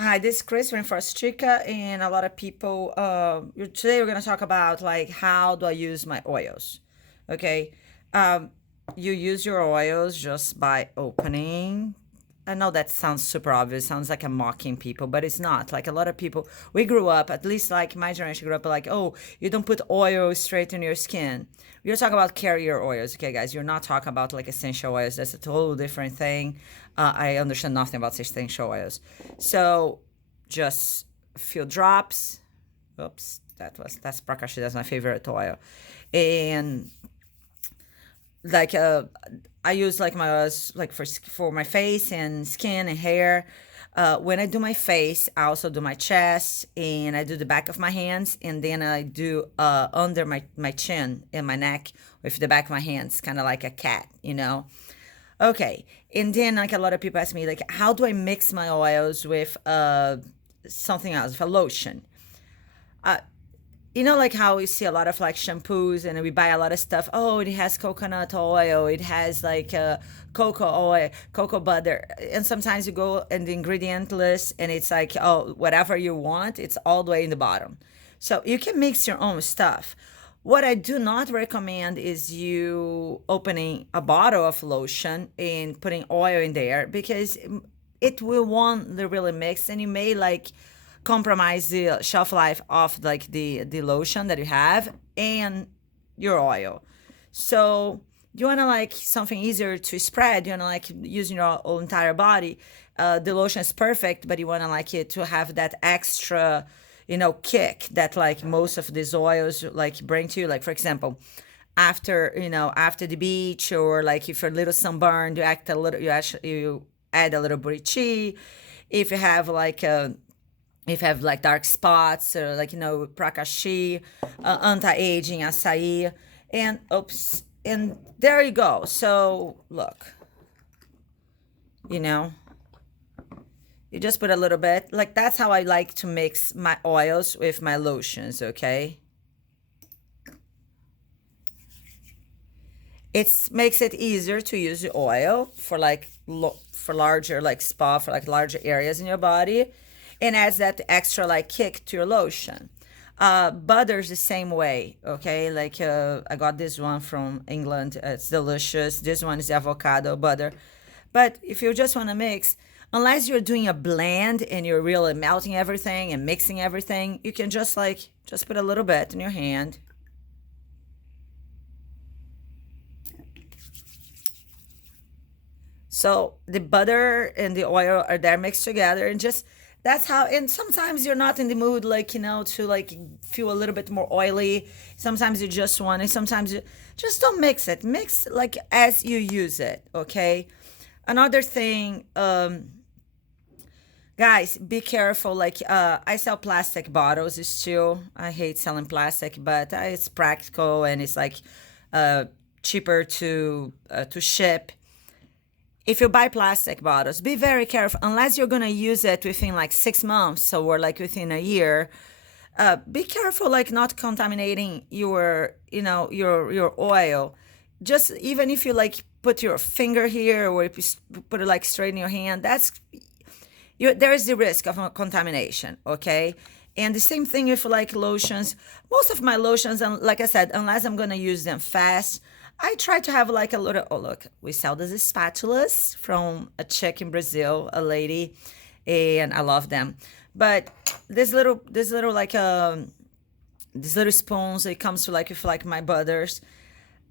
Hi, this is Chris Reinforce Chica, and a lot of people. Today we're gonna talk about like how do I use my oils. Okay, um, you use your oils just by opening. I know that sounds super obvious, sounds like I'm mocking people, but it's not. Like a lot of people, we grew up, at least like my generation grew up like, oh, you don't put oil straight in your skin. We're talking about carrier oils, okay, guys? You're not talking about like essential oils. That's a total different thing. I understand nothing about essential oils. So just a few drops. Oops, that's Prakashi. That's my favorite oil, and like I use like my like for my face and skin and hair. When I do my face, I also do my chest and I do the back of my hands, and then I do under my chin and my neck with the back of my hands, kind of like a cat, you know. Okay, and then like a lot of people ask me like, how do I mix my oils with something else, with a lotion? Uh, you know, like how we see a lot of like shampoos and we buy a lot of stuff. Oh, it has coconut oil, it has like cocoa oil, cocoa butter. And sometimes you go in the ingredient list and it's like, oh, whatever you want, it's all the way in the bottom. So you can mix your own stuff. What I do not recommend is you opening a bottle of lotion and putting oil in there because it will want to really mix and you may like compromise the shelf life of like the lotion that you have and your oil. So you want to like something easier to spread. You want to like use your whole entire body. The lotion is perfect, but you want to like it to have that extra, kick that like most of these oils like bring to you. Like for example, after the beach or like if you're a little sunburned, you add a little borichi. If you have like a if you have like dark spots or like prakashi, anti-aging acai, and oops, and there you go. So look, you know you just put a little bit, like that's how I like to mix my oils with my lotions. Okay, it makes it easier to use the oil for like for larger like spa, for like larger areas in your body, and adds that extra like kick to your lotion. Butter's the same way. Okay, like I got this one from England. It's delicious. This one is avocado butter. But if you just want to mix, unless you're doing a blend and you're really melting everything and mixing everything, you can just put a little bit in your hand. So the butter and the oil are there mixed together, and just that's how. And sometimes you're not in the mood, like to like feel a little bit more oily. Sometimes you just want it. Sometimes you just don't mix it. Mix like as you use it. Okay. Another thing, guys, be careful. Like I sell plastic bottles still. I hate selling plastic, but it's practical and it's like uh, cheaper to ship. If you buy plastic bottles, be very careful unless you're gonna use it within like 6 months or like within a year. Be careful, like not contaminating your oil. Just even if you like put your finger here or if you put it like straight in your hand, there is the risk of contamination. Okay. And the same thing with like lotions. Most of my lotions, and like I said, unless I'm gonna use them fast, I try to have like a little. Oh look, we sell these spatulas from a chick in Brazil, a lady, and I love them. But this little like these little spoons. It comes to like with like my butters.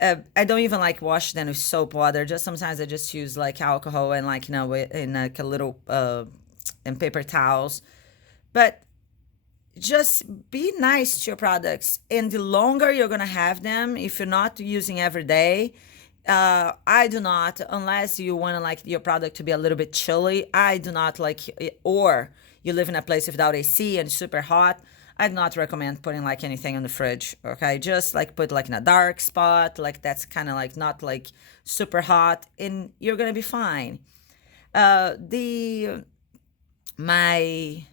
I don't even like wash them with soap water. Just sometimes I just use like alcohol and like in like a little and paper towels. But just be nice to your products, and the longer you're gonna have them, if you're not using every day, I do not, unless you want to like your product to be a little bit chilly, I do not like, or you live in a place without AC and super hot, I do not recommend putting like anything in the fridge. Okay, just like put like in a dark spot, like that's kind of like not like super hot, and you're gonna be fine. The My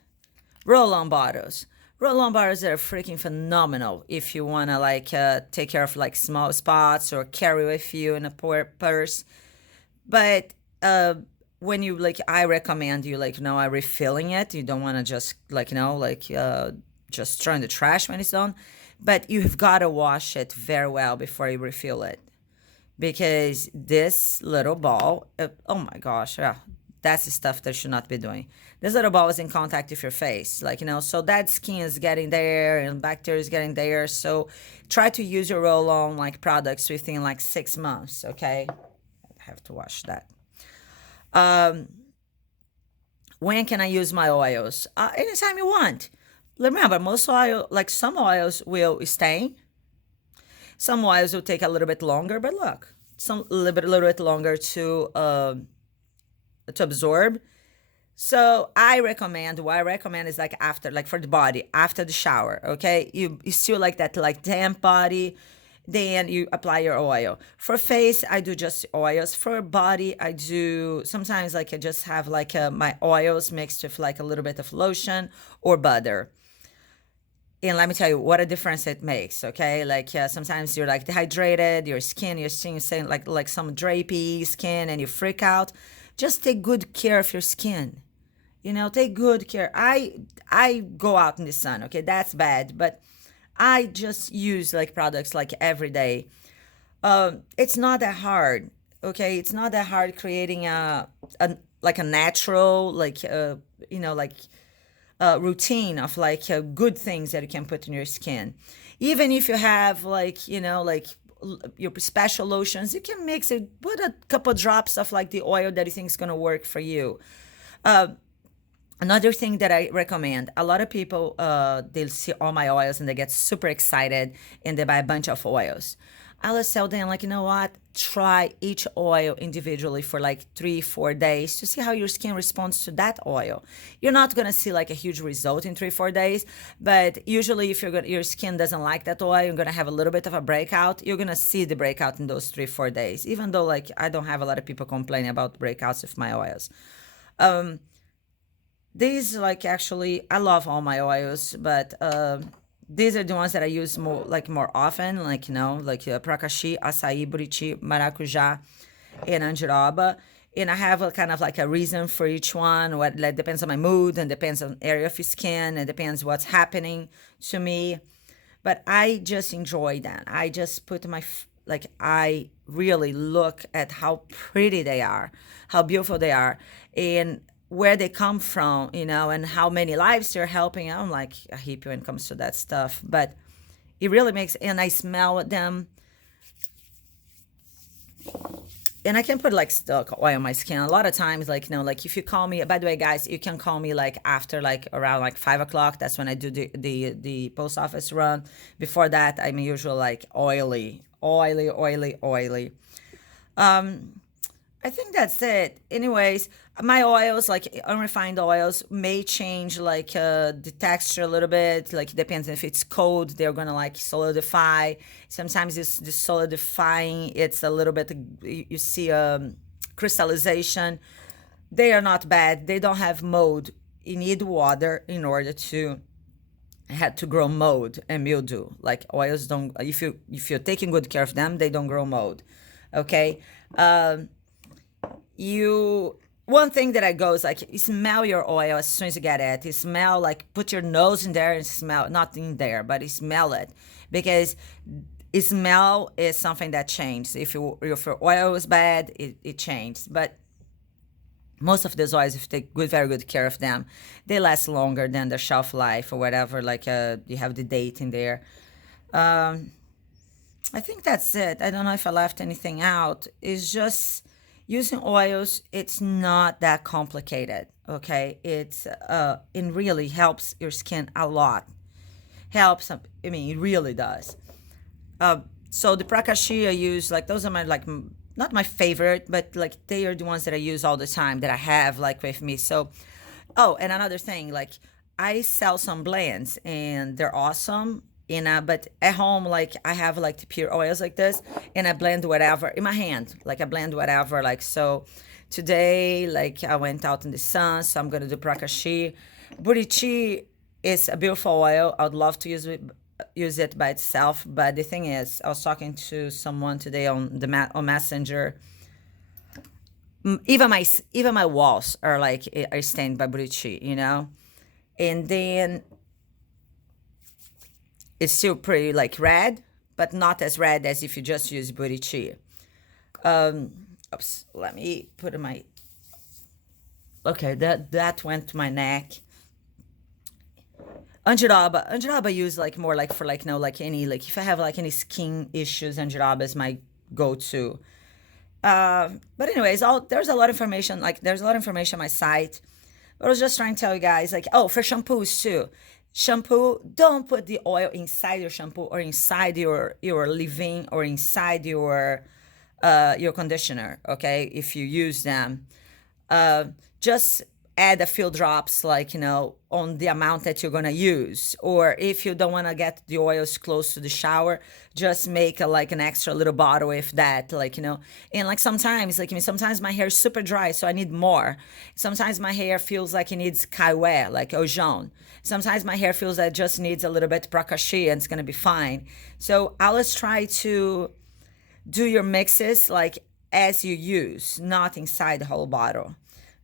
roll-on bottles. Roll-on bottles are freaking phenomenal if you want to like take care of like small spots or carry with you in a purse. But when you like, I recommend you like, I refilling it. You don't want to just like, just throw in the trash when it's done, but you've got to wash it very well before you refill it, because this little ball, oh my gosh, yeah, that's the stuff that should not be doing. This little ball is in contact with your face, like, so that skin is getting there and bacteria is getting there. So try to use your roll-on like products within like 6 months, okay? I have to wash that. When can I use my oils? Anytime you want. Remember, most oil, like some oils will stain, some oils will take a little bit longer, but look, some little bit longer to absorb. So I recommend, what I recommend is like after, like for the body, after the shower, okay? You still like that like damp body, then you apply your oil. For face, I do just oils. For body, I do sometimes like I just have like my oils mixed with like a little bit of lotion or butter. And let me tell you what a difference it makes, okay? Like sometimes you're like dehydrated, your skin is saying like some drapey skin and you freak out. Just take good care of your skin. Take good care. I go out in the sun, okay? That's bad, but I just use like products like every day. It's not that hard, okay? It's not that hard creating a like a natural like like routine of like good things that you can put in your skin. Even if you have like your special lotions, you can mix it. Put a couple drops of like the oil that you think is gonna work for you. Another thing that I recommend, a lot of people they'll see all my oils and they get super excited and they buy a bunch of oils. I will tell them like, you know what? Try each oil individually for like 3, 4 days to see how your skin responds to that oil. You're not gonna see like a huge result in 3, 4 days, but usually if your skin doesn't like that oil, you're gonna have a little bit of a breakout. You're gonna see the breakout in those 3, 4 days. Even though like I don't have a lot of people complaining about breakouts with my oils. These like actually I love all my oils, but these are the ones that I use more often, like like Prakashi, Açaí, Buriti, Maracujá, and Andiroba. And I have a kind of like a reason for each one. What That depends on my mood and depends on area of skin and depends what's happening to me. But I just enjoy that. I just put like I really look at how pretty they are, how beautiful they are, and where they come from, and how many lives they're helping. I'm like a hippie when it comes to that stuff, but it really makes, and I smell them, and I can put like oil on my skin. A lot of times, like, like if you call me, by the way, guys, you can call me like after like around like 5 o'clock. That's when I do the post office run. Before that, I'm usually like oily, oily, oily, oily. I think that's it. Anyways, my oils, like unrefined oils, may change like the texture a little bit. Like it depends if it's cold, they're gonna like solidify. Sometimes this solidifying, it's a little bit. You see crystallization. They are not bad. They don't have mold. You need water in order to had to grow mold and mildew. Like oils don't. If you're taking good care of them, they don't grow mold. Okay. You One thing that I go is like, you smell your oil as soon as you get it. You smell like, put your nose in there and smell, not in there, but you smell it, because smell is something that changes. If your oil is bad, it changes. But most of these oils, if you take very good care of them, they last longer than the shelf life or whatever. Like you have the date in there. Um, I think that's it. I don't know if I left anything out. It's just using oils. It's not that complicated. Okay, it really helps your skin a lot. Helps. I mean, it really does. So the Prakashi I use, like those are my like not my favorite, but like they are the ones that I use all the time that I have like with me. So, oh, and another thing, like I sell some blends and they're awesome. But at home, like I have like the pure oils like this, and I blend whatever in my hand. Like I blend whatever. Like so, today, like I went out in the sun, so I'm gonna do Prakashi. Buriti is a beautiful oil. I'd love to use it by itself, but the thing is, I was talking to someone today on on Messenger, even my walls are like are stained by Burichi, you know. And then it's still pretty like red, but not as red as if you just use Burichi. Oops, let me put in my. Okay, that went to my neck. Anjiroba I use like more like for like no like any like if I have like any skin issues, Anjiroba is my go-to. But anyways, all there's a lot of information. Like there's a lot of information on my site. But I was just trying to tell you guys, like, oh, for shampoos too. Shampoo, don't put the oil inside your shampoo or inside your leave-in or inside your conditioner. Okay, if you use them, just add a few drops, like, you know, on the amount that you're gonna use. Or if you don't want to get the oils close to the shower, just make a, like an extra little bottle with that, like, you know. And like sometimes, like, I mean, sometimes my hair is super dry, so I need more. Sometimes my hair feels like it needs kaiwe, like ojon. Sometimes my hair feels like it just needs a little bit prakashi and it's gonna be fine. So I always try to do your mixes like as you use, not inside the whole bottle.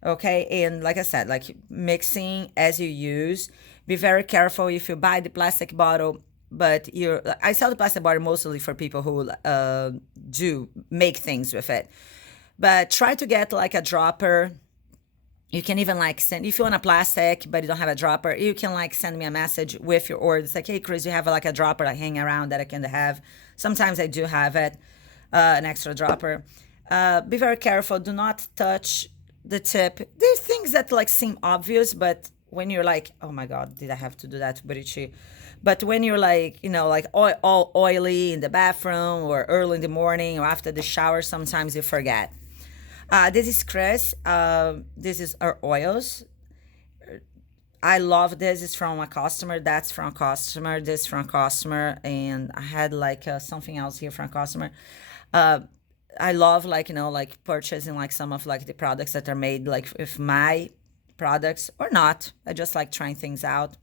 Okay, and like I said, like mixing as you use. Be very careful if you buy the plastic bottle. But I sell the plastic bottle mostly for people who do make things with it. But try to get like a dropper. You can even like send if you want a plastic but you don't have a dropper. You can like send me a message with your order. It's like, hey Chris, you have like a dropper like hanging around that I can have. Sometimes I do have it, an extra dropper. Be very careful. Do not touch the tip. There's things that like seem obvious, but when you're like, oh my god, did I have to do that, Bridgie? But when you're like, you know, like all oily in the bathroom or early in the morning or after the shower, sometimes you forget. This is Chris. This is our oils. I love this. It's from a customer. That's from a customer. This from a customer. And I had like something else here from a customer. Uh, I love like, you know, like purchasing like some of like the products that are made like with my products or not. I just like trying things out.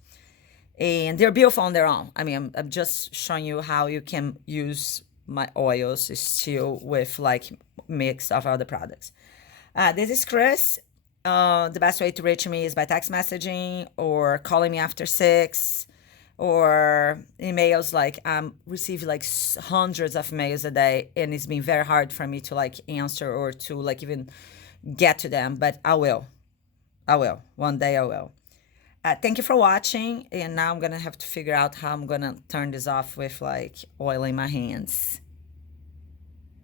And they're beautiful on their own. I mean, I'm just showing you how you can use my oils still with like mix of other products. This is Chris. The best way to reach me is by text messaging or calling me after 6 or emails. Like receive like hundreds of emails a day, and it's been very hard for me to like answer or to like even get to them. But I will one day. I will. Thank you for watching, and now I'm gonna have to figure out how I'm gonna turn this off with like oil in my hands.